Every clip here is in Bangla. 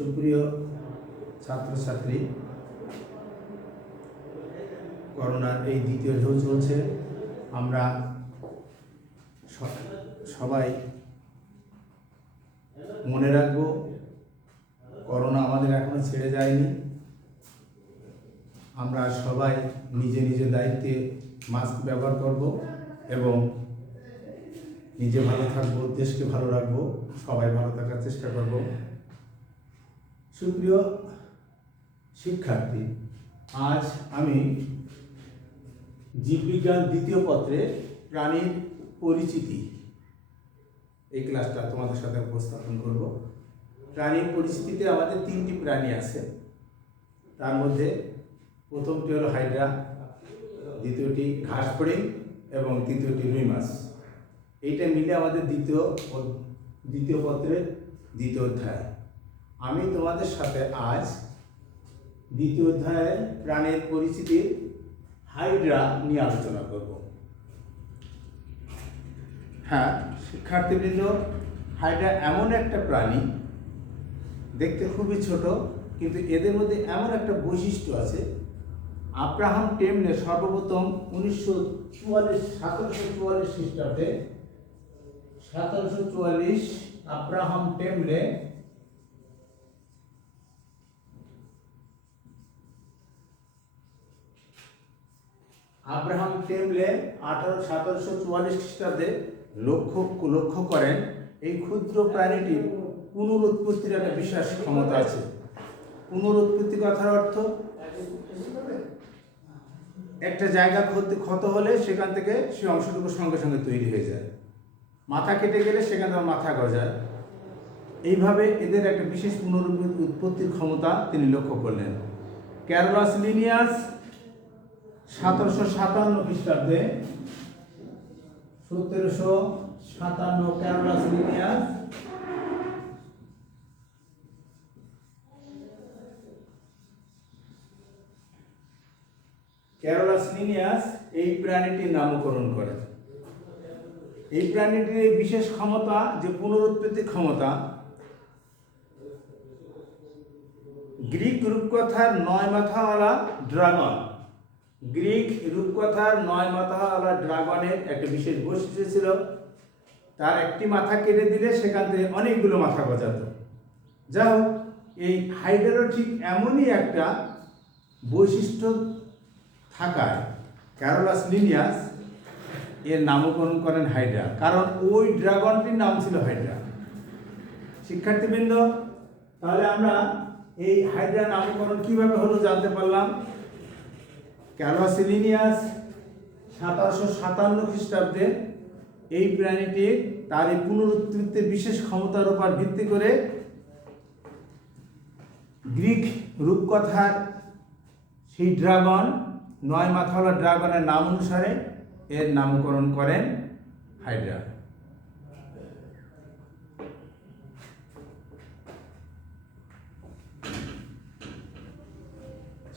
সুপ্রিয় ছাত্রছাত্রী, করোনার এই দ্বিতীয় ঢেউ চলছে। আমরা সবাই মনে রাখবো, করোনা আমাদের এখনো ছেড়ে যায়নি। আমরা সবাই নিজে নিজে দায়িত্বে মাস্ক ব্যবহার করব এবং নিজে ভালো থাকবো, দেশকে ভালো রাখবো, সবাই ভালো থাকার চেষ্টা করব। সুপ্রিয় শিক্ষার্থী, আজ আমি জীববিজ্ঞান দ্বিতীয় পত্রে প্রাণীর পরিচিতি এই ক্লাসটা তোমাদের সাথে উপস্থাপন করব। প্রাণীর পরিচিতিতে আমাদের তিনটি প্রাণী আছে। তার মধ্যে প্রথমটি হলো হাইড্রা, দ্বিতীয়টি ঘাস ফড়িং এবং তৃতীয়টি রুই মাছ। এইটা মিলে আমাদের দ্বিতীয় পত্রের দ্বিতীয় অধ্যায়। আমি তোমাদের সাথে আজ দ্বিতীয় অধ্যায়ের প্রাণীর পরিচিতির হাইড্রা নিয়ে আলোচনা করব। হ্যাঁ শিক্ষার্থীবৃন্দ, হাইড্রা এমন একটা প্রাণী, দেখতে খুবই ছোট, কিন্তু এদের মধ্যে এমন একটা বৈশিষ্ট্য আছে। আব্রাহাম টেমলে সর্বপ্রথম 1744 খ্রিস্টাব্দে আব্রাহাম টেমলে আব্রাহাম টেমলে 1744 খ্রিস্টাব্দে লক্ষ্য করেন এই ক্ষুদ্র প্রাণীটির পুনরুৎপত্তির একটা বিশেষ ক্ষমতা আছে। পুনরুৎপত্তি কথার অর্থ, একটা জায়গা ক্ষত হলে সেখান থেকে সে অংশটুকু সঙ্গে সঙ্গে তৈরি হয়ে যায়। মাথা কেটে গেলে সেখান থেকে মাথা গজায়। এইভাবে এদের একটা বিশেষ পুনরুৎপত্তির ক্ষমতা তিনি লক্ষ্য করলেন। ক্যারোলাস লিনিয়াস 1757 খ্রিস্টাব্দে 1757 ক্যারোলাস লিনিয়াস এই প্রাণীটির নামকরণ করেন। এই প্রাণীটির এই বিশেষ ক্ষমতা যে পুনরুৎপত্তির ক্ষমতা, গ্রিক রূপকথার 9 মাথাওয়ালা ড্রাগন, ড্রাগনের একটা বিশেষ বৈশিষ্ট্য ছিল, তার একটি মাথা কেটে দিলে সেখান থেকে অনেকগুলো মাথা গজাতো। যা হোক, এই হাইড্রারও ঠিক এমনই একটা বৈশিষ্ট্য থাকায় ক্যারোলাস লিনিয়াস এর নামকরণ করেন হাইড্রা, কারণ ওই ড্রাগনটির নাম ছিল হাইড্রা। শিক্ষার্থীবৃন্দ, তাহলে আমরা এই হাইড্রা নামকরণ কিভাবে হলো জানতে পারলাম। ক্যারোলাস লিনিয়াস 1757 খ্রিস্টাব্দে এই প্রাণীটির তার এই পুনরুৎপত্তির বিশেষ ক্ষমতার উপর ভিত্তি করে গ্রিক রূপকথার সেই ড্রাগন, 9 মাথাওয়ালা ড্রাগনের নাম অনুসারে এর নামকরণ করেন হাইড্রা।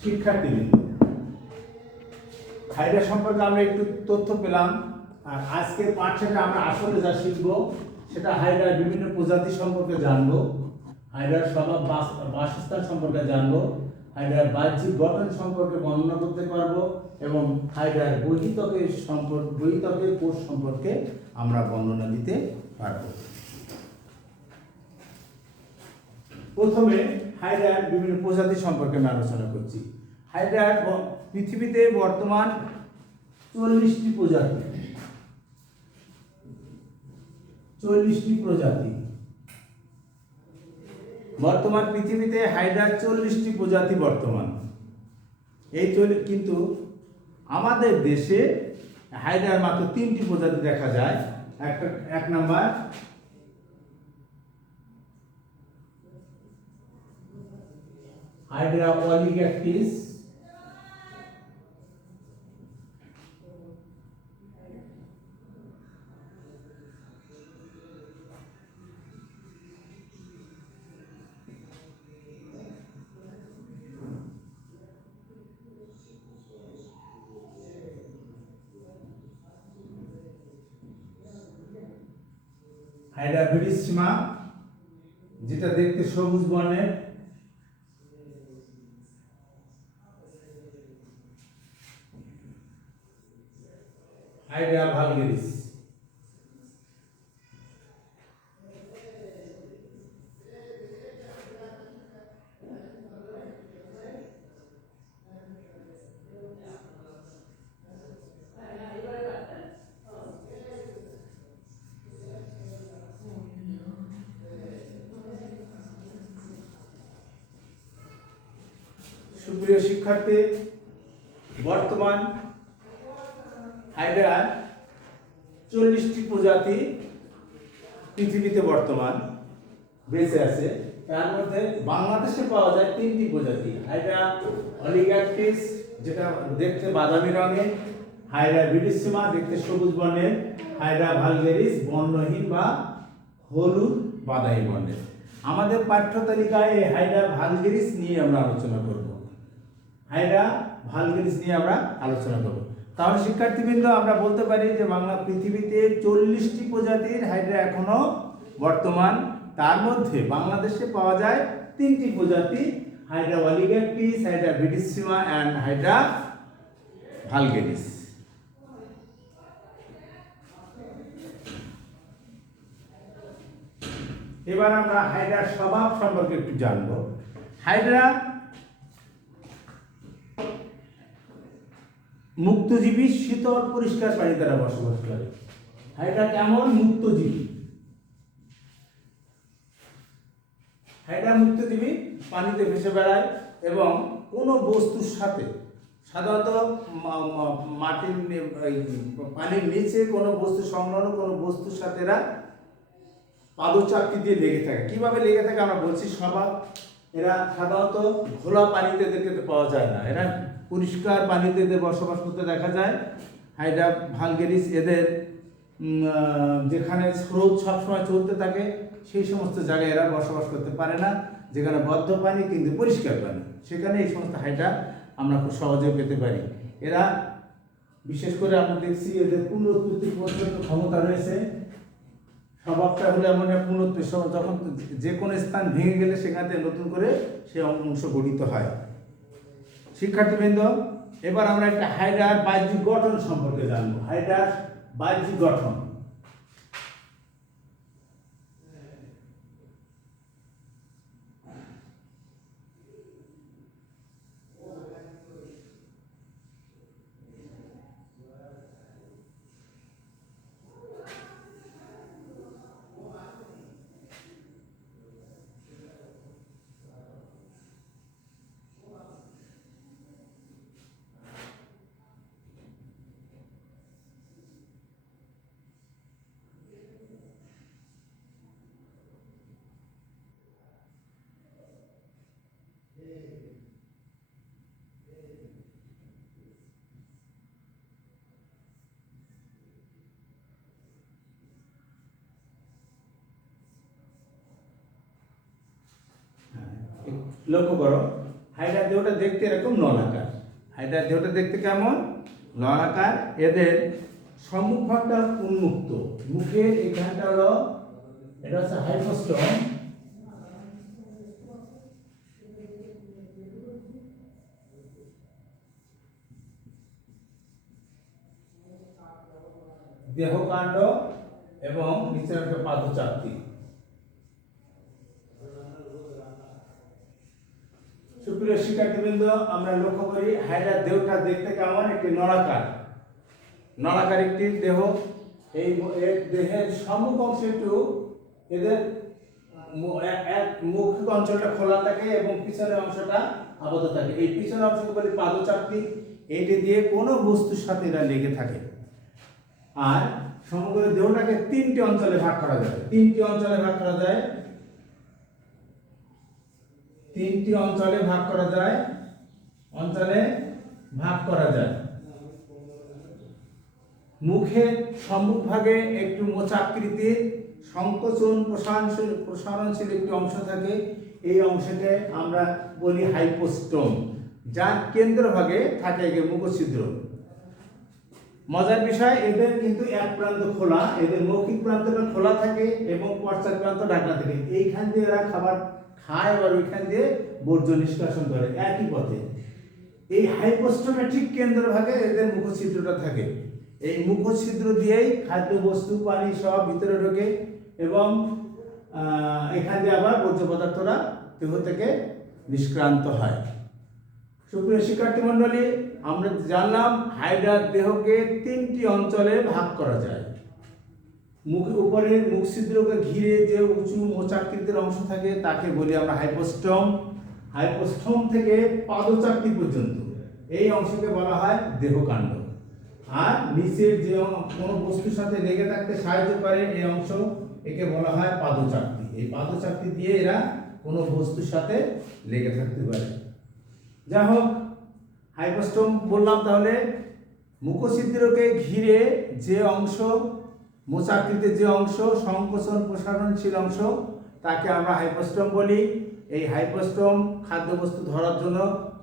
শিক্ষার্থীবৃন্দ, হাইড্রা সম্পর্কে আমরা একটু তথ্য পেলাম। আর আজকের পাঠ্যটা আমরা আসলে যা শিখব সেটা হাইড্রার বিভিন্ন প্রজাতি সম্পর্কে জানবো, হাইড্রার স্বভাব বাসস্থান সম্পর্কে জানবো, হাইড্রার বাহ্যিক গঠন সম্পর্কে বর্ণনা করতে পারবো এবং হাইড্রার বহিতকের কোষ সম্পর্কে আমরা বর্ণনা দিতে পারবো। প্রথমে হাইড্রার বিভিন্ন প্রজাতি সম্পর্কে আমি আলোচনা করছি। হাইড্রার পৃথিবীতে বর্তমান 40টি প্রজাতি। বর্তমান পৃথিবীতে হাইড্রার 40টি প্রজাতি বর্তমান। কিন্তু আমাদের দেশে হাইড্রার মাত্র 3টি প্রজাতি দেখা যায়। এক নাম্বার হাইড্রা অলিগ্যাকটিস, হাইড্রা ভিরিসিমা, যেটা দেখতে সবুজ বর্ণের, হাইড্রা ভালগেরিস। সুপ্রিয় শিক্ষার্থী, বর্তমান হাইড্রার 40টি প্রজাতি পৃথিবীতে বর্তমান বেঁচে আছে। তার মধ্যে বাংলাদেশে পাওয়া যায় 3টি প্রজাতি, হাইড্রা অলিগার্টিস যেটা দেখতে বাদামি রঙের, হাইড্রা ভিডিসিমা দেখতে সবুজ বর্ণের, হাইড্রা ভালগেরিস বর্ণহীন বা হলুদ বাদামি বর্ণের। আমাদের পাঠ্য তালিকায় এই হাইড্রা ভালগেরিস নিয়ে আমরা আলোচনা করব। হাইড্রা ভালগেরিস নিয়ে আমরা আলোচনা করব। তাহলে শিক্ষার্থীবৃন্দ, আমরা বলতে পারি যে বাংলা পৃথিবীতে 40টি প্রজাতির হাইড্রা এখনো বর্তমান। তার মধ্যে বাংলাদেশে পাওয়া যায় 3টি প্রজাতি, Hydra oligactis, Hydra viridissima and Hydra vulgaris. এবার আমরা হাইড্রার স্বভাব সম্পর্কে একটু জানব। হাইড্রা মুক্তজীবী, শীতল পরিষ্কার পানি তারা বসবাস করে। হাইড্রা কেমন? মুক্তজীবী। হাইড্রা মুক্তজীবী, পানিতে ভেসে বেড়ায় এবং কোনো বস্তুর সাথে, সাধারণত মাটির পানির নিচে কোনো বস্তু সংলগ্ন কোনো বস্তুর সাথে এরা পাদচাকতি দিয়ে লেগে থাকে। কিভাবে লেগে থাকে আমরা বলছি স্বভাব। এরা সাধারণত ঘোলা পানিতে এদেরকে পাওয়া যায় না, এরা পরিষ্কার পানিতে এদের বসবাস করতে দেখা যায়। হাইড্রা ভালগেরিস এদের যেখানে স্রোত সবসময় চলতে থাকে সেই সমস্ত জায়গায় এরা বসবাস করতে পারে না, যেখানে বদ্ধ পানি কিন্তু পরিষ্কার পানি, সেখানে এই সমস্ত হাইড্রা আমরা খুব সহজে পেতে পারি। এরা বিশেষ করে আমরা দেখছি এদের পুনরুৎপত্তির পর্যন্ত ক্ষমতা রয়েছে। স্বভাবটা হলো এমন পুনরুৎপত্তি, যখন যে কোনো স্থান ভেঙে গেলে সেখান থেকে নতুন করে সে অংশ গঠিত হয়। শিক্ষার্থীবৃন্দ, এবার আমরা একটা হাইড্রার বাহ্যিক গঠন সম্পর্কে জানবো। হাইড্রার বাহ্যিক গঠন। লক্ষ্য করো, হাইড্রার দেহটা দেখতে এরকম নলাকার। হাইড্রার দেহটা দেখতে কেমন? নলাকার। এদের সম্মুখ ভাগটা উন্মুক্ত, মুখের এখানটা হলো, এটা হচ্ছে হাইপোস্টোম। দেহকাণ্ড এবং নিচের একটা পাদচাকতি। সুপ্রিয় শিক্ষার্থীবৃন্দ, আমরা লক্ষ্য করি হাইড্রার দেহটা দেখতে কেমন? একটি নলাকার, নলাকার একটি দেহ। এই দেহের সম্মুখ অংশ একটু এদের মৌখিক অঞ্চলটা খোলা থাকে এবং পিছনের অংশটা আবদ্ধ থাকে। এই পিছনের অংশকে বলি পাদচাকতি। এইটি দিয়ে কোনো বস্তুর সাথে এরা লেগে থাকে। আর সমগ্র দেহটাকে 3টি অঞ্চলে ভাগ করা যায়। 3টি অঞ্চলে ভাগ করা যায়। 3টি অঞ্চলে ভাগ করা যায়। অঞ্চলে ভাগ করা যায়। মুখের সম্মুখ ভাগে একটু মোচাকৃতির সংকোচন প্রসারণশীল একটি অংশ থাকে। এই অংশকে আমরা বলি হাইপোস্টোম, যার কেন্দ্রভাগে থাকে মুখছিদ্র। মজার বিষয়, এদের কিন্তু এক প্রান্ত খোলা, এদের মৌখিক প্রান্তটা খোলা থাকে এবং পশ্চাৎ প্রান্ত ঢাকনা থাকে। এইখান দিয়ে এরা খাবার খায়, আবার ওইখান দিয়ে বর্জ্য নিষ্কাশন করে একই পথে। এই হাইপোস্টোমের ঠিক কেন্দ্রভাগে এদের মুখছিদ্রটা থাকে এই মুখছিদ্র দিয়েই খাদ্য বস্তু পানি সব ভিতরে ঢোকে এবং এখান দিয়ে আবার বর্জ্য পদার্থরা দেহ থেকে নিষ্ক্রান্ত হয়। সুপ্রিয় শিক্ষার্থী মণ্ডলী, আমরা জানলাম হাইড্রার দেহকে তিনটি অঞ্চলে ভাগ করা যায়। উপরের মুখ ছিদ্রকে ঘিরে যে উঁচু মোচাকৃতির অংশ থাকে তাকে বলি আমরা হাইপোস্টম। হাইপোস্টম থেকে পাদচাকতি পর্যন্ত এই অংশকে বলা হয় দেহকাণ্ড। আর নিচের যে কোনো বস্তুর সাথে লেগে থাকতে সাহায্য করে এই অংশ, একে বলা হয় পাদচাকতি। এই পাদচাকতি দিয়ে এরা কোনো বস্তুর সাথে লেগে থাকতে পারে। যাই হোক, হাইপোস্টম বললাম, তাহলে মুখছিদ্রকে ঘিরে যে অংশ, মোচাকৃতির যে অংশ, সংকোচন প্রসারণশীল অংশ, তাকে আমরা হাইপোস্টম বলি। এই হাইপোস্টম খাদ্যবস্তু ধরার জন্য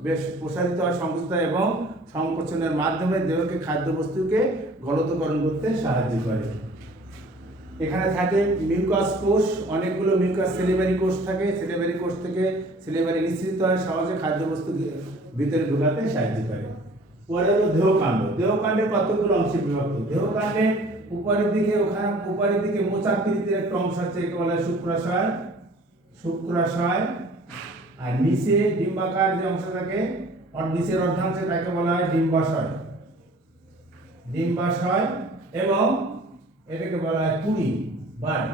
বেশ প্রসারিত হয়, সংকুচিত হয় এবং সংকোচনের মাধ্যমে দেহকে খাদ্যবস্তুকে গলতকরণ করতে সাহায্য করে। এখানে থাকে মিউকাস কোষ, অনেকগুলো মিউকাস সেলিভারি কোষ থাকে। সেলিভারি কোষ থেকে সেলিভারি নিঃসৃত হয়, সহজে খাদ্যবস্তু ভিতরে ঢোকাতে সাহায্য করে। পরে হলো দেহকাণ্ড। দেহকাণ্ডের কতগুলো অংশে বিভক্ত। দেহকাণ্ডে উপরের দিকে মোচাকৃতির একটা অংশ আছে, একে বলা হয় শুক্রাশয়। শুক্রাশয়। আর নিচে ডিম্বাকার যে অংশ থাকে, নিচের অর্ধাংশে, তাকে বলা হয় ডিম্বাশয়। ডিম্বাশয় এবং এটাকে বলা হয় কুড়ি বাদ।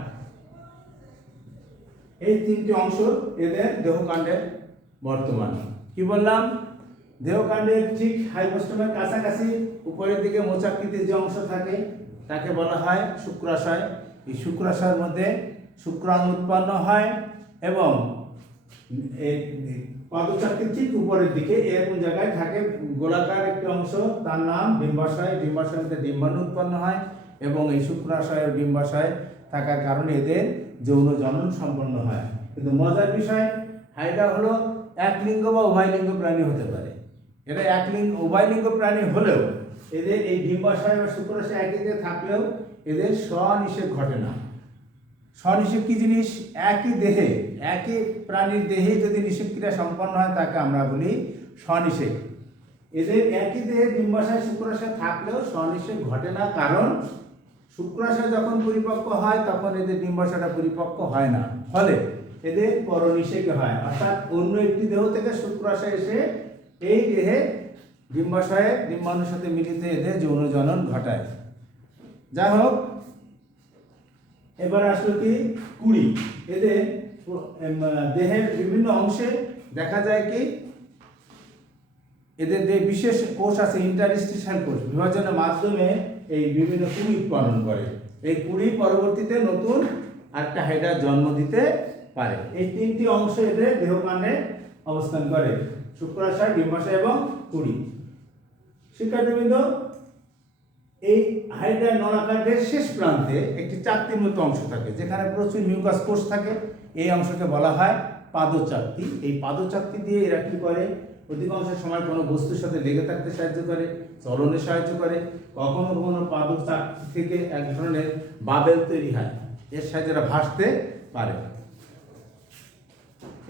এই তিনটি অংশ এদের দেহকাণ্ডের বর্তমান। কি বললাম? দেহকাণ্ডের ঠিক হাইপোস্টমের কাছাকাছি উপরের দিকে মোচাকৃতির যে অংশ থাকে তাকে বলা হয় শুক্রাশয়। এই শুক্রাশয়ের মধ্যে শুক্রাণু উৎপন্ন হয় এবং পাদচাকতির ঠিক উপরের দিকে এরকম জায়গায় থাকে গোলাকার একটি অংশ, তার নাম ডিম্বাশয়। ডিম্বাশয়ের মধ্যে ডিম্বাণু উৎপন্ন হয় এবং এই শুক্রাশয় ও ডিম্বাশয় থাকার কারণে এদের যৌন জনন সম্পন্ন হয়। কিন্তু মজার বিষয়, হাইড্রা হলো একলিঙ্গ বা উভয়লিঙ্গ প্রাণী হতে পারে। এরা উভয়লিঙ্গ প্রাণী হলেও এদের এই ডিম্বাশয় বা শুক্রাশয় একই দিকে থাকলেও এদের স্বনিষেক ঘটে না। স্বনিষেক কি জিনিস? একই দেহে, একই প্রাণীর দেহে যদি নিষেক ক্রিয়া সম্পন্ন হয় তাকে আমরা বলি স্বনিষেক। এদের একই দেহে ডিম্বাশয় শুক্রাশয় থাকলেও স্বনিষেক ঘটে না, কারণ শুক্রাশয় যখন পরিপক্ক হয় তখন এদের ডিম্বাশয়টা পরিপক্ক হয় না, ফলে এদের পরনিষেকে হয়। অর্থাৎ অন্য একটি দেহ থেকে শুক্রাশয় এসে এই দেহে ডিম্বাণুর সাথে মিলিত এদের যৌন জনন ঘটায়। যাই হোক, এবার আসলো কি কুড়ি। এদের দেহের বিভিন্ন অংশে দেখা যায় কি এদের যে বিশেষ কোষ আছে, ইন্টারস্টিশিয়াল কোষ, বিভাজনের মাধ্যমে এই বিভিন্ন কুড়ি উৎপাদন করে। এই কুড়ি পরবর্তীতে নতুন একটা হাইড্রার জন্ম দিতে পারে। এই তিনটি অংশ এদের দেহকাণ্ডে অবস্থান করে, শুক্রাশয়, ডিম্বাশয় এবং কুড়ি। শিক্ষার্থীবৃন্দ, এই হাইড্রার নলাকারের শেষ প্রান্তে একটি চাকতির মতো অংশ থাকে যেখানে প্রচুর মিউকাস কোষ থাকে। এই অংশকে বলা হয় পাদচাকতি। এই পাদচাকতি দিয়ে এরা কি করে? অধিকাংশ সময় কোনো বস্তুর সাথে লেগে থাকতে সাহায্য করে, চলনে সাহায্য করে। কখনো কখনো পাদচাকতি থেকে এক ধরনের বাবেল তৈরি হয়, এর সাহায্যে এরা ভাসতে পারে।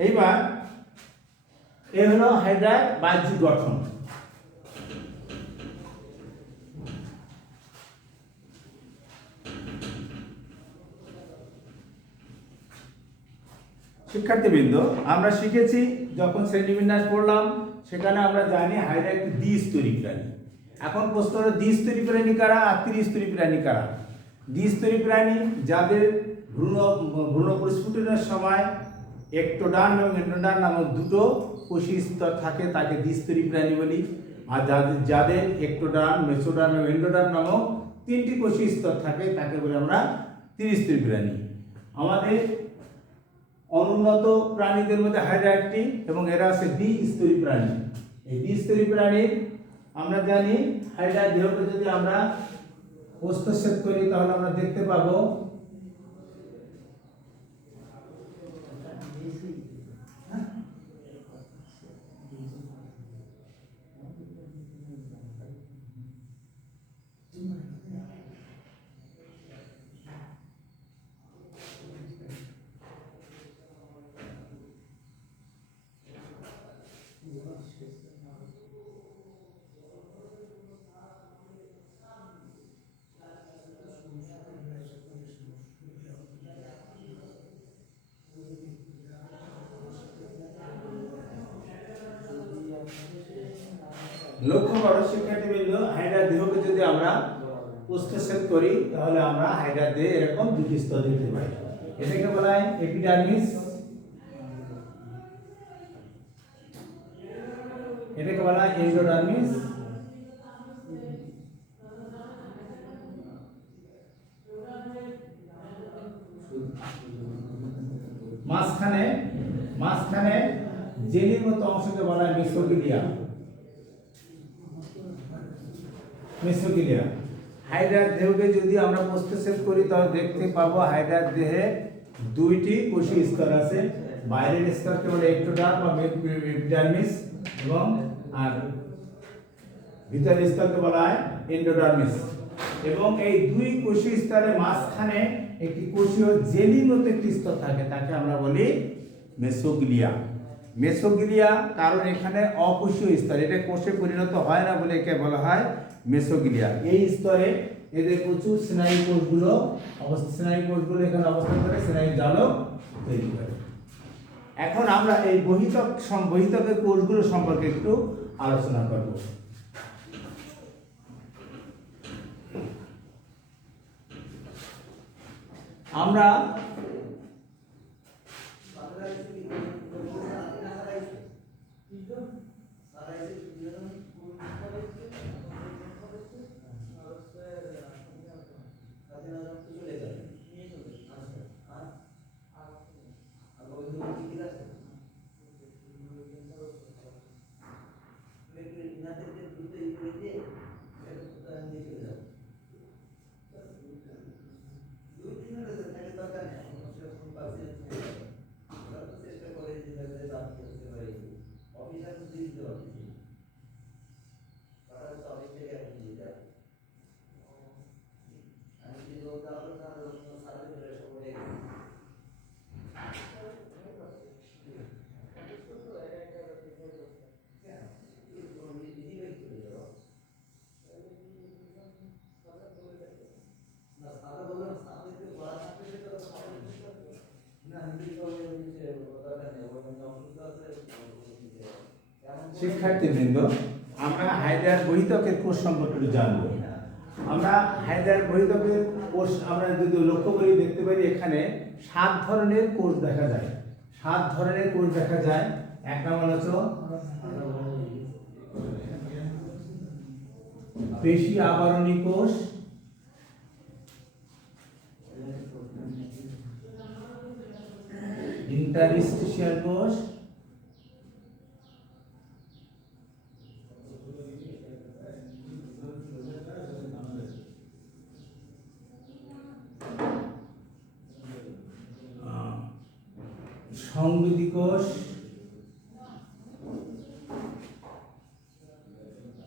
এইবার এ হলো হাইড্রার বাহ্যিক গঠন। শিক্ষার্থীবৃন্দ, আমরা শিখেছি যখন শ্রেণীবিন্যাস পড়লাম সেখানে আমরা জানি হাইড্রা একটি দ্বিস্তরী প্রাণী। এখন প্রশ্ন হলো দ্বিস্তরী প্রাণী কারা আর ত্রিস্তরী প্রাণী কারা? দ্বিস্তরী প্রাণী যাদের ভ্রূণ পরিস্ফুটনের সময় একটোডার্ম এবং এন্ডোডার্ম নামক দুটো কোষী স্তর থাকে তাকে দ্বিস্তরী প্রাণী বলি। আর যাদের একটোডার্ম, মেসোডার্ম এবং এন্ডোডার্ম নামক তিনটি কোষী স্তর থাকে তাকে বলি আমরা ত্রিস্তরী প্রাণী। আমাদের অনুন্নত প্রাণীদের মধ্যে হাইড্রা একটি এবং এরা আছে দ্বিস্তরী প্রাণী। এই দ্বিস্তরী প্রাণীর আমরা জানি হাইড্রার দেহকে যদি আমরা প্রস্থচ্ছেদ করি তাহলে আমরা দেখতে পাবো লক্ষ্য করো শিক্ষার্থীবৃন্দ, হাইড্রার দেহকে যদি আমরা প্রস্থচ্ছেদ করি তাহলে আমরা হাইড্রার দেহে এরকম দুটি স্তর দেখতে পাই। এটাকে বলা হয় এপিডার্মিস, এটাকে বলা হয় এন্ডোডার্মিস। মাঝখানে জেলির মতো অংশকে বলা হয় মেসোগিলিয়া। হাইড্রার দেহকে যদি আমরা প্রস্থচ্ছেদ করি তাহলে দেখতে পাবো হাইড্রার দেহে দুইটি কোষীয় স্তর আছে। বাইরের স্তরকে বলে এক্টোডার্ম বা এপিডার্মিস এবং আর ভিতরের স্তরকে বলা হয় এন্ডোডার্মিস। এবং এই দুই কোষীয় স্তরের মাঝখানে একটি কোষীয় জেলির মতো একটি স্তর থাকে, তাকে আমরা বলি মেসোগিলিয়া। মেসোগিলিয়া কারণ এখানে অকোষীয় স্তর, এটা কোষে পরিণত হয় না বলে একে বলা হয় মেসোগিলিয়া। এই স্তরে এদের প্রচুর স্নায়ু কোষগুলো এখানে অবস্থান করে স্নায়ু জালক তৈরি করে। এখন আমরা এই বহিতকের কোষগুলো সম্পর্কে একটু আলোচনা করব। আমরা শিক্ষার্থীবৃন্দ, আমরা হাইড্রার বহিতকের কোষ সম্পর্কে জানব। আমরা হাইড্রার বহিতকের কোষ আমরা যদি লক্ষ্য করি দেখতে পারি এখানে 7 ধরনের কোষ দেখা যায়। 7 ধরনের কোষ দেখা যায়। এক নম্বর হচ্ছে পেশি আবরণী কোষ, ইন্টারস্টিশিয়াল কোষ, সংবেদী কোষ,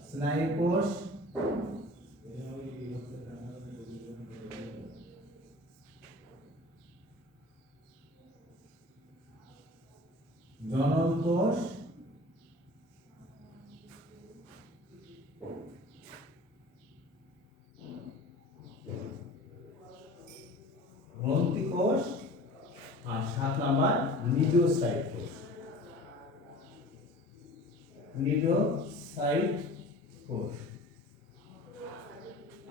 স্নায়ু কোষ, জনন কোষ, গ্রন্থি কোষ, আর 7 নাম্বার নিডোসাইট কোষ।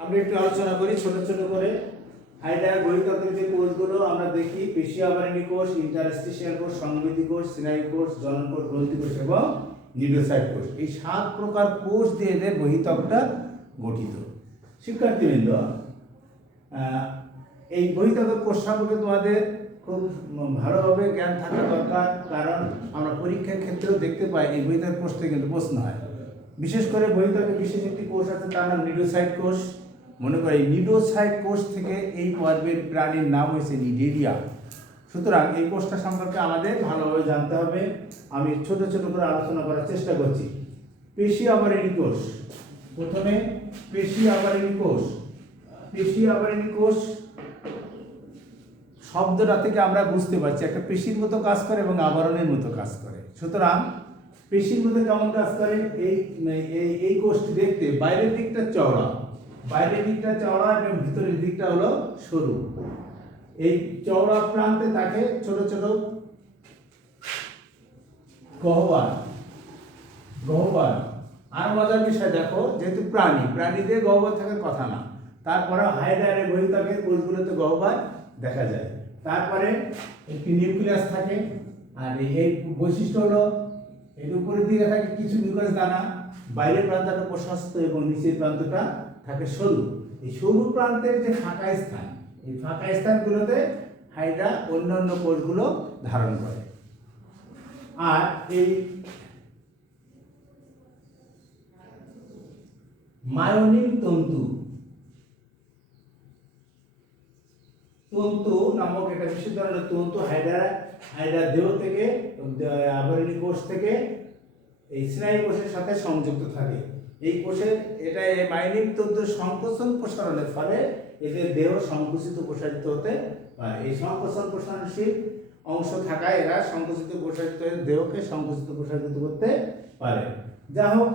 আমরা একটু আলোচনা করি ছোট ছোট করে। হাইড্রার বহিতকের যে কোষগুলো আমরা দেখি পেশি আবরণী কোষ, ইন্টারস্টিশিয়াল কোষ, সংবেদী কোষ, স্নায়ু কোষ, জনন কোষ, গ্রন্থি কোষ এবং নিডোসাইট কোষ। এই 7 প্রকার কোষ দিয়ে এদের বহিতকটা গঠিত। শিক্ষার্থীবৃন্দ, এই বহিতকের কোষ সম্পর্কে তোমাদের খুব ভালোভাবে জ্ঞান থাকা দরকার, কারণ আমরা পরীক্ষার ক্ষেত্রেও দেখতে পাই এই বহিতক কোষ থেকে কিন্তু প্রশ্ন হয়। বিশেষ করে বহিতকে বিশেষ একটি কোষ আছে, তার নাম নিডোসাইট কোষ। মনে করি নিডোসাইট কোষ থেকে এই পর্বের প্রাণীর নাম হয়েছে নিডেরিয়া। সুতরাং এই কোষটা সম্পর্কে আমাদের ভালোভাবে জানতে হবে। আমি ছোট ছোট করে আলোচনা করার চেষ্টা করছি। পেশি আবরণী কোষ, প্রথমে পেশি আবরণী কোষ। পেশি আবরণী কোষ শব্দটা থেকে আমরা বুঝতে পারছি একটা পেশির মতো কাজ করে এবং আবরণের মতো কাজ করে। সুতরাং পেশির মতো কেমন কাজ করে, এই কোষটি দেখতে বাইরের দিকটা চওড়া এবং ভিতরের দিকটা হলো সরু। এই চওড়া প্রান্তে থাকে ছোট ছোট গহ্বর আর মজার বিষয় দেখো, যেহেতু প্রাণীদের গহ্বর থাকার কথা না, তারপরে হাইড্রারে বহির্ত্বকের কোষগুলোতে গহ্বর দেখা যায়। তারপরে একটি নিউক্লিয়াস থাকে, আর এই বৈশিষ্ট্য হলো এর উপরের দিকে থাকে কিছু মিউকাস দানা, বাইরের প্রান্তটা প্রশস্ত এবং নিচের প্রান্তটা থাকে সরু। এই সরু প্রান্তের যে ফাঁকা স্থান, এই ফাঁকা স্থানগুলোতে হাইড্রা অন্যান্য কোষগুলো ধারণ করে। আর এই মায়োনিন তন্তু নামক একটা বিশেষ ধরনের তন্তু হাইড্রা দেহ থেকে, আবরণী কোষ থেকে এই স্নায়ু কোষের সাথে সংযুক্ত থাকে। এই কোষের এই মায়োনিন তন্তুর সংকোচন প্রসারণের ফলে এদের দেহ সংকুচিত প্রসারিত হতে পারে। এই সংকোচন প্রসারণশীল অংশ থাকায় এরা সংকুচিত প্রসারিত দেহকে সংকুচিত প্রসারিত করতে পারে। যা হোক,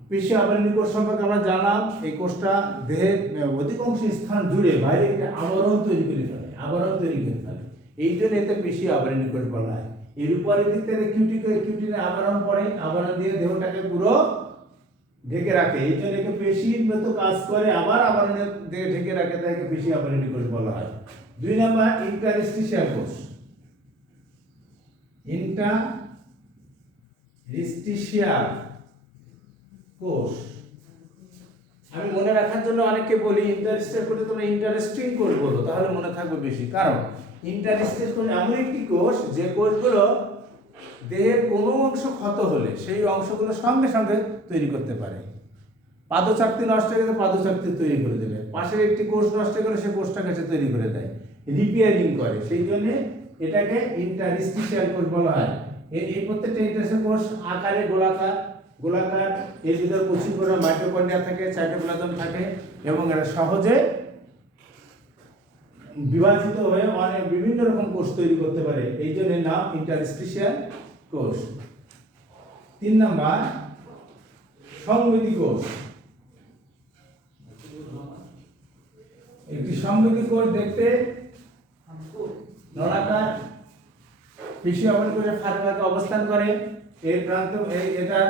পেশী আবরণী কোষ সম্পর্কে আমরা জানলাম। এই কোষটা দেহের অধিকাংশ স্থান জুড়ে বাইরে একটা আবরণ তৈরি করে ফেলে, এই জন্য এতে পেশী আবরণী কোষ বলা হয়। এর উপরের দিক থেকে কিউটিনের আবরণ পড়ে, আবরণ দিয়ে দেহটাকে পুরো ঢেকে রাখে, এই জন্য একে পেশীর মতো কাজ করে, আবার আবরণের দিয়ে ঢেকে রাখে, তাই একে পেশী আবরণী কোষ বলা হয়। 2 নম্বর ইন্টারস্টিশিয়াল কোষ। ইন্টারস্টিশিয়াল কোষ আমি মনে রাখার জন্য অনেককে বলি ইন্টারস্টিশিয়াল কোষ, তোমরা ইন্টারেস্টিং কোষ বলো, তাহলে মনে থাকবে বেশি। কারণ ইন্টারস্টিশিয়াল কোষ এমন একটি কোষ যে কোষগুলো দেহের কোনো অংশ ক্ষত হলে সেই অংশগুলো সঙ্গে সঙ্গে তৈরি করতে পারে। পাদচাকতি নষ্ট হয়ে গেলে পাদচাকতি তৈরি করে দেবে, পাশের একটি কোষ নষ্ট হয়ে গেলে সে কোষটাকে সে তৈরি করে দেয়, রিপেয়ারিং করে। সেই জন্য এটাকে ইন্টারস্টিশিয়াল কোষ বলা হয়। এই প্রত্যেকটা ইন্টারস্টিশিয়াল কোষ আকারে গোলাকার, এর ভিতরে প্রচুর পরিমাণে মাইটোকন্ড্রিয়া থাকে, সাইটোপ্লাজম থাকে এবং এরা সহজে বিভাজিত হয়ে অনেক বিভিন্ন রকম কোষ তৈরি করতে পারে, এই জন্য নাম ইন্টারস্টিশিয়াল কোষ। 3 নম্বর সংবেদী কোষ। একটি সংবেদী কোষ দেখতে নলাকার, পেশী আবরণী কোষের ফাঁকে অবস্থান করে। এর প্রান্ত এটার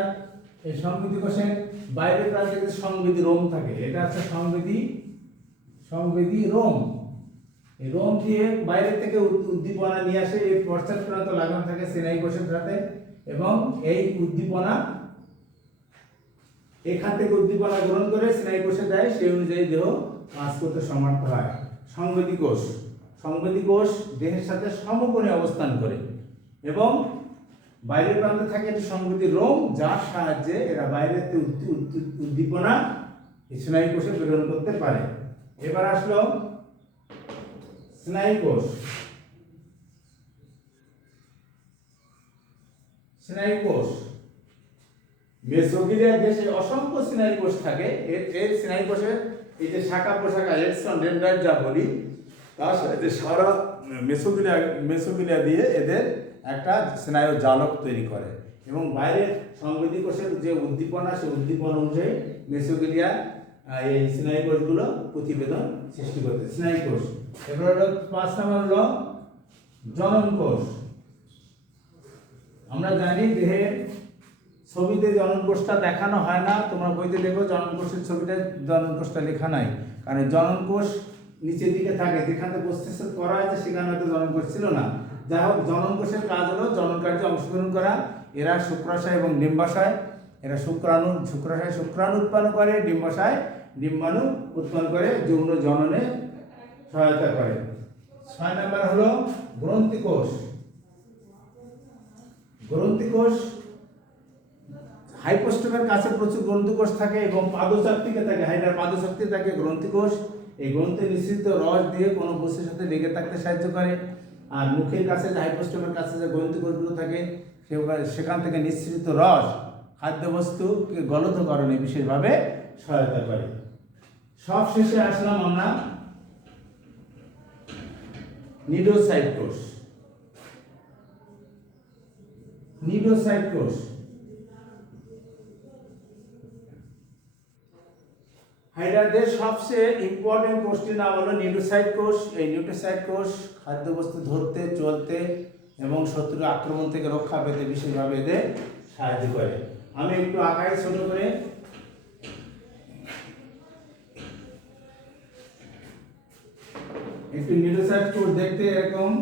এই সংবেদী কোষের বাইরের প্রান্তে সংবেদী রোম থাকে, এটা হচ্ছে সংবেদী রোম। এই রোম দিয়ে বাইরে থেকে উদ্দীপনা নিয়ে আসে, এই পশ্চাৎ প্রান্ত লাগানো থাকে স্নায়ু কোষের সাথে, এবং এই উদ্দীপনা এখান থেকে উদ্দীপনা গ্রহণ করে স্নায়ু কোষে দেয়, সেই অনুযায়ী দেহ কাজ করতে সমর্থ হয়। সংবেদী কোষ দেহের সাথে সমকোণে অবস্থান করে এবং বাইরের প্রান্তে থাকে একটি সংবেদী রোম, যার সাহায্যে এরা বাইরের উদ্দীপনা স্নায়ু কোষে প্রেরণ করতে পারে। এবার আসলো স্নায়ু কোষ। মেসোগিলিয়া দেশে অসংখ্য স্নায়ু কোষ থাকে। এর স্নায়ু কোষের এই যে শাখা পোশাখা এডসন ডেন্ড্রাইট যা বলি, তার সাথে সারা মেসোগিলিয়া দিয়ে এদের একটা স্নায়ু জালক তৈরি করে এবং বাইরের সংবেদী কোষের যে উদ্দীপনা, সেই উদ্দীপনা অনুযায়ী মেসোগিলিয়া এই স্নায়ু কোষগুলো প্রতিবেদন সৃষ্টি করতে। স্নায়ু কোষ। এবার হলো 5 নম্বর হলো জনন কোষ। আমরা জানি দেহের ছবিতে জনন কোষটা দেখানো হয় না, তোমরা বইতে দেখো জনন কোষের ছবিটা, জনন কোষটা লেখা নাই, কারণ জনন কোষ নিচের দিকে থাকে, যেখানে প্রস্তুত করা হয়েছে সেখানে হয়তো জনন কোষ ছিল না। যাই হোক, জনন কোষের কাজ হলো জনন কার্যে অংশগ্রহণ করা। এরা শুক্রাশয় এবং ডিম্বাশয়, এরা শুক্রাশয় শুক্রাণু উৎপন্ন করে, ডিম্বাশয় ডিম্বাণু উৎপন্ন করে, যৌন জননে সহায়তা করে। 6 নম্বর হলো গ্রন্থি কোষ। হাইপোস্টোমের কাছে প্রচুর গ্রন্থি কোষ থাকে এবং পাদচাকতিকে থাকে, হাইড্রার পাদচাকতি থাকে গ্রন্থি কোষ। এই গ্রন্থি নিঃসৃত রস দিয়ে কোনো বস্তুর সাথে লেগে থাকতে সাহায্য করে। আর মুখের কাছে যে হাইপোস্টোমের কাছে যে গ্রন্থি কোষগুলো থাকে, সেখান থেকে নিঃসৃত রস খাদ্যবস্তুকে গলতকরণে বিশেষভাবে সহায়তা করে। সব শেষে আসলাম আমরা নিডোসাইট কোষ। হাইড্রাদের সবচেয়ে ইম্পর্টেন্ট কোষটির নাম হলো নিউটোসাইট কোষ। এই নিউটোসাইট কোষ খাদ্যবস্তু ধরতে, চলতে এবং শত্রুর আক্রমণ থেকে রক্ষা পেতে বিশেষভাবে এদের সাহায্য করে। আমি একটু আঁকাই ছোট করে। একটু নিউরোসাইট কোষ দেখতে এরকম।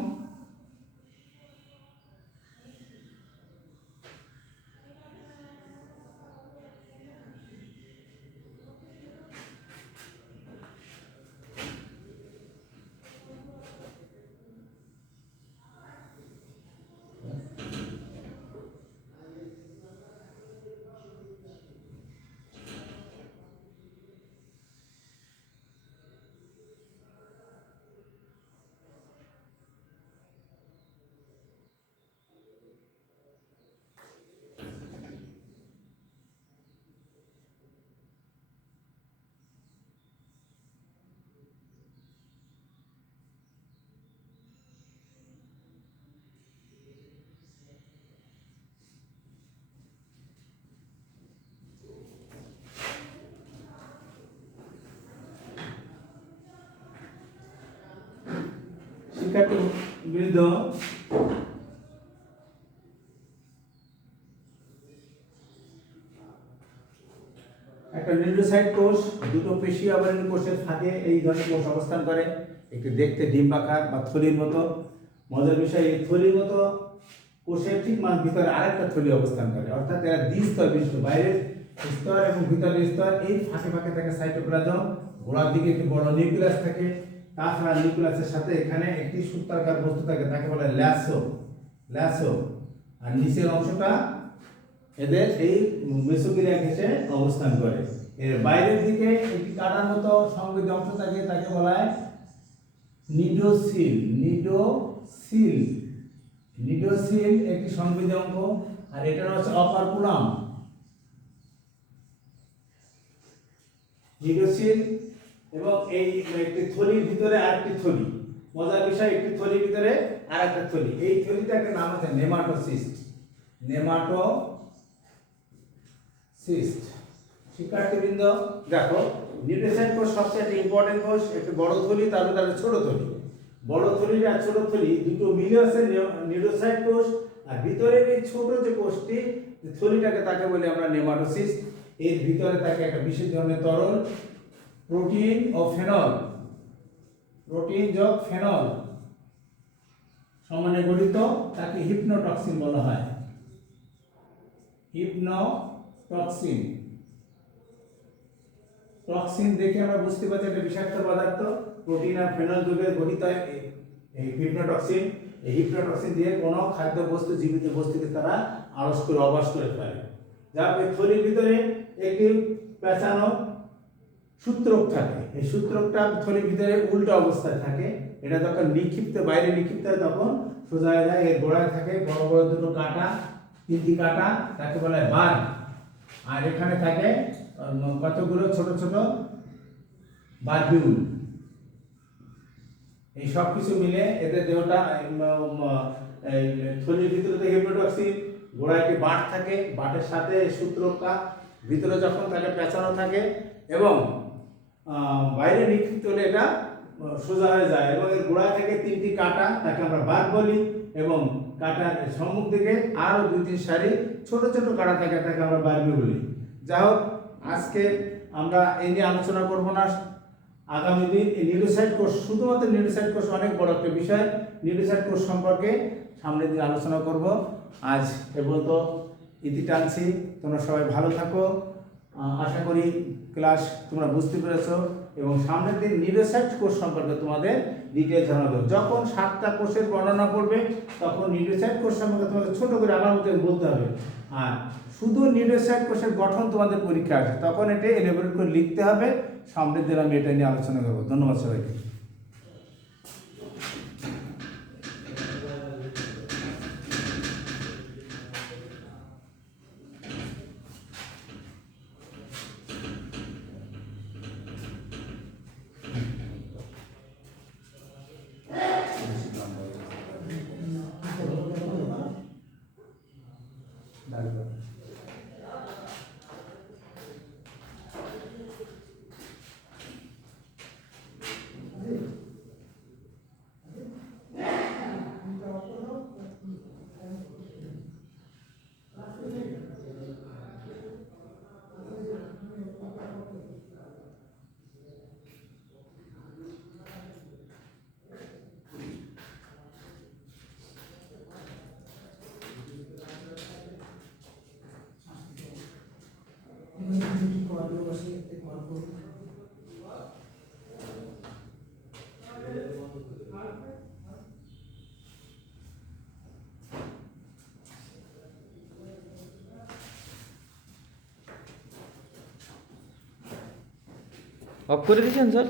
শিক্ষার্থীবৃন্দ, একটা নিউরোসাইট কোষ দুটো পেশী আবরণী কোষের ফাঁকে এই ধরনের কোষ অবস্থান করে। একটু দেখতে ডিম্বাকার বা থলির মতো। মজার বিষয়, এই থলির মতো কোষের ঠিক ভিতরে আরেকটা থলি অবস্থান করে, অর্থাৎ এরা দ্বিস্তর বিশিষ্ট, বাইরের স্তর এবং ভিতরের স্তর। এই ফাঁকে ফাঁকে থাকে সাইটোপ্লাজম, গোড়ার দিকে একটি বড় নিউক্লিয়াস থাকে। তাছাড়া নিউক্লিয়াসের সাথে এখানে একটি সূত্রাকার বস্তু থাকে, তাকে বলে ল্যাসো। আর নিচের অংশটা এদের এই মেসোগিলিয়া ঘেঁষে অবস্থান করে। এর বাইরের দিকে একটি কাটার মতো সংবেদী অংশ থাকে, তাকে বলা হয় নিডোসিল একটি সংবেদী অঙ্গ। আর এটা হচ্ছে অপারকুলাম। নিডোসিল এবং এই একটি থলির ভিতরে আরেকটি থলি। মজার বিষয়, একটি থলির ভিতরে আরেকটা থলি। এই থলিটাকে নাম আছে নেমাটোসিস্ট। শিক্ষার্থীবৃন্দ দেখো, নিউরোসাইট কোষ সবচেয়ে ইম্পর্টেন্ট কোষ। একটি বড় থলি, তারপরে একটা ছোট থলি। বড় থলি আর ছোট থলি দুটো মিলে আছে নিউরোসাইট কোষ। আর ভিতরের এই ছোট যে কোষটি, থলিটাকে, তাকে বলি আমরা নেমাটোসিস্ট। এর ভিতরে থাকে একটা বিশেষ ধরনের তরল, প্রোটিন যোগ ফেনল সমানে গঠিত, তাকে হিপনোটক্সিন বলা হয়। টক্সিন দেখে আমরা বুঝতে পারছি একটা বিষাক্ত পদার্থ। প্রোটিন আর ফেনল যোগে গঠিত এই হিপনোটক্সিন। এই হিপনোটক্সিন দিয়ে কোনো খাদ্য বস্তু, জীবিত বস্তুকে তারা আড়স করে অবাস করে ফেলে। যা এই থলির ভিতরে একটি পেঁচানো সূত্রক থাকে। এই সূত্রকটা থলির ভিতরে উল্টো অবস্থায় থাকে। এটা যখন বাইরে নিক্ষিপ্ত হয় তখন সোজা হয়ে যায়। এর গোড়ায় থাকে বড় বড় দুটো কাঁটা, তিনটি কাঁটা, তাকে বলা হয় বার্ব। আর এখানে থাকে কতগুলো ছোট ছোট বারবিউল। এই সব কিছু মিলে এদের দেহটা, থলির ভিতরে থাকে হিপনোটক্সিন, গোড়ায় একটি বাট থাকে, বাটের সাথে সূত্রকটা ভিতরে যখন তাকে পেঁচানো থাকে এবং বাইরে নিক্ষিপ্ত হলে এটা সোজা হয়ে যায়। এবং এর গোড়ায় থেকে তিনটি কাঁটা, তাকে আমরা বার্ব বলি। এবং কাঁটার সম্মুখ দিকে আরো 2-3 সারি ছোট ছোট কাঁটা থাকে, তাকে আমরা বার্বি বলি। যাই হোক, আজকে আমরা এই নিয়ে আলোচনা করব না। আগামী দিন এই নিউরোসাইট কোষ, শুধুমাত্র নিউরোসাইট কোষ অনেক বড় একটা বিষয়। নিউরোসাইট কোষ সম্পর্কে সামনের দিন আলোচনা করব। আজ পর্যন্ত ইতি টানছি। তোমরা সবাই ভালো থাকো। আশা করি ক্লাস তোমরা বুঝতে পেরেছো। এবং সামনের দিন নিউরোসাইট কোষ সম্পর্কে তোমাদের ডিটেইলস জানাবো। যখন 7টা কোষের বর্ণনা করবে, তখন নিউরোসাইট কোষ সম্পর্কে তোমাদের ছোট করে আমার মতো বলতে হবে। আর শুধু নিউরোসাইট কোষের গঠন তোমাদের পরীক্ষা আছে, তখন এটা এলাবোরেট করে লিখতে হবে। সামনের দিন আমি এটা নিয়ে আলোচনা করবো। ধন্যবাদ সবাইকে। অফ করে দিয়েছেন স্যার?